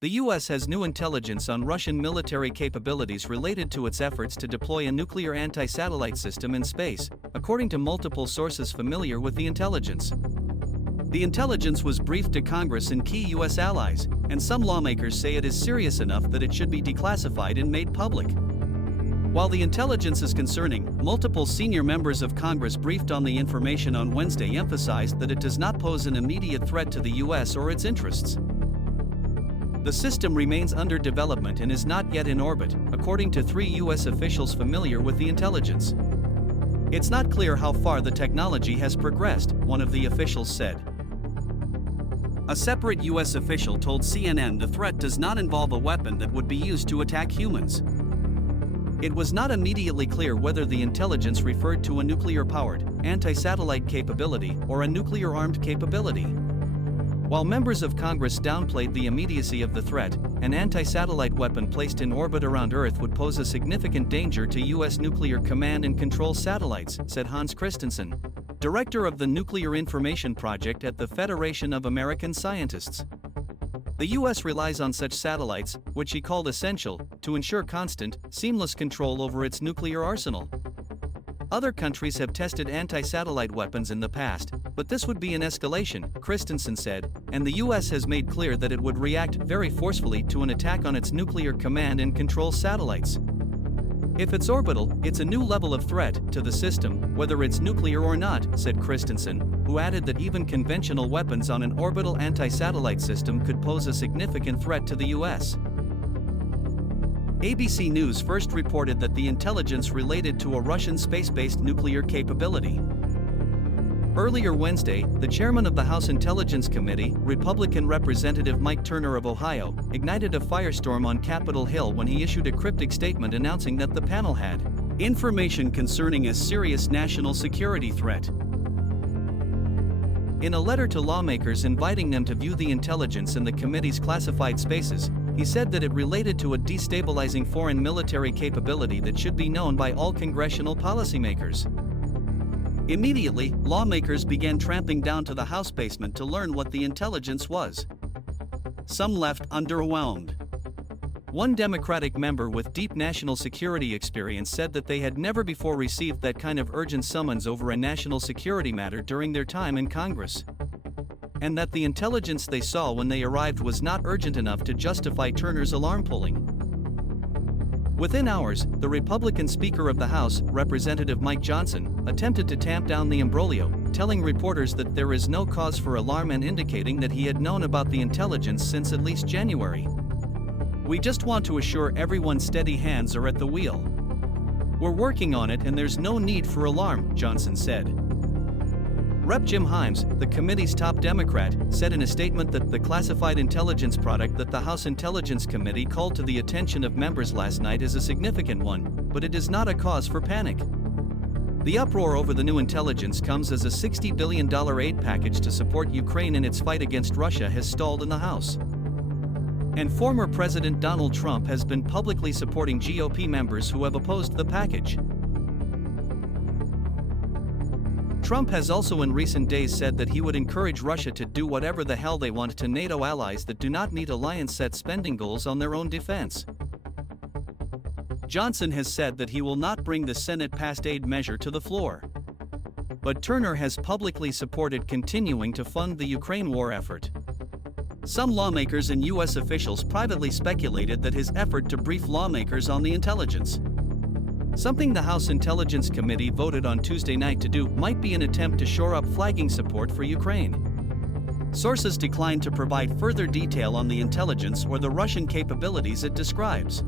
The US has new intelligence on Russian military capabilities related to its efforts to deploy a nuclear anti-satellite system in space, according to multiple sources familiar with the intelligence. The intelligence was briefed to Congress and key US allies, and some lawmakers say it is serious enough that it should be declassified and made public. While the intelligence is concerning, multiple senior members of Congress briefed on the information on Wednesday emphasized that it does not pose an immediate threat to the US or its interests. The system remains under development and is not yet in orbit, according to 3 US officials familiar with the intelligence. It's not clear how far the technology has progressed, one of the officials said. A separate US official told CNN the threat does not involve a weapon that would be used to attack humans. It was not immediately clear whether the intelligence referred to a nuclear-powered, anti-satellite capability or a nuclear-armed capability. While members of Congress downplayed the immediacy of the threat, an anti-satellite weapon placed in orbit around Earth would pose a significant danger to U.S. nuclear command and control satellites, said Hans Christensen, director of the Nuclear Information Project at the Federation of American Scientists. The U.S. relies on such satellites, which he called essential, to ensure constant, seamless control over its nuclear arsenal. Other countries have tested anti-satellite weapons in the past, but this would be an escalation, Christensen said, and the US has made clear that it would react very forcefully to an attack on its nuclear command and control satellites. If it's orbital, it's a new level of threat to the system, whether it's nuclear or not, said Christensen, who added that even conventional weapons on an orbital anti-satellite system could pose a significant threat to the US. ABC News first reported that the intelligence related to a Russian space-based nuclear capability. Earlier Wednesday, the chairman of the House Intelligence Committee, Republican Representative Mike Turner of Ohio, ignited a firestorm on Capitol Hill when he issued a cryptic statement announcing that the panel had information concerning a serious national security threat. In a letter to lawmakers inviting them to view the intelligence in the committee's classified spaces, he said that it related to a destabilizing foreign military capability that should be known by all congressional policymakers. Immediately, lawmakers began tramping down to the House basement to learn what the intelligence was. Some left underwhelmed. One Democratic member with deep national security experience said that they had never before received that kind of urgent summons over a national security matter during their time in Congress, and that the intelligence they saw when they arrived was not urgent enough to justify Turner's alarm pulling. Within hours, the Republican Speaker of the House, Representative Mike Johnson, attempted to tamp down the imbroglio, telling reporters that there is no cause for alarm and indicating that he had known about the intelligence since at least January. "We just want to assure everyone's steady hands are at the wheel. We're working on it and there's no need for alarm," Johnson said. Rep. Jim Himes, the committee's top Democrat, said in a statement that the classified intelligence product that the House Intelligence Committee called to the attention of members last night is a significant one, but it is not a cause for panic. The uproar over the new intelligence comes as a $60 billion aid package to support Ukraine in its fight against Russia has stalled in the House. And former President Donald Trump has been publicly supporting GOP members who have opposed the package. Trump has also in recent days said that he would encourage Russia to do whatever the hell they want to NATO allies that do not meet alliance-set spending goals on their own defense. Johnson has said that he will not bring the Senate-passed aid measure to the floor. But Turner has publicly supported continuing to fund the Ukraine war effort. Some lawmakers and U.S. officials privately speculated that his effort to brief lawmakers on the intelligence, something the House Intelligence Committee voted on Tuesday night to do, might be an attempt to shore up flagging support for Ukraine. Sources declined to provide further detail on the intelligence or the Russian capabilities it describes.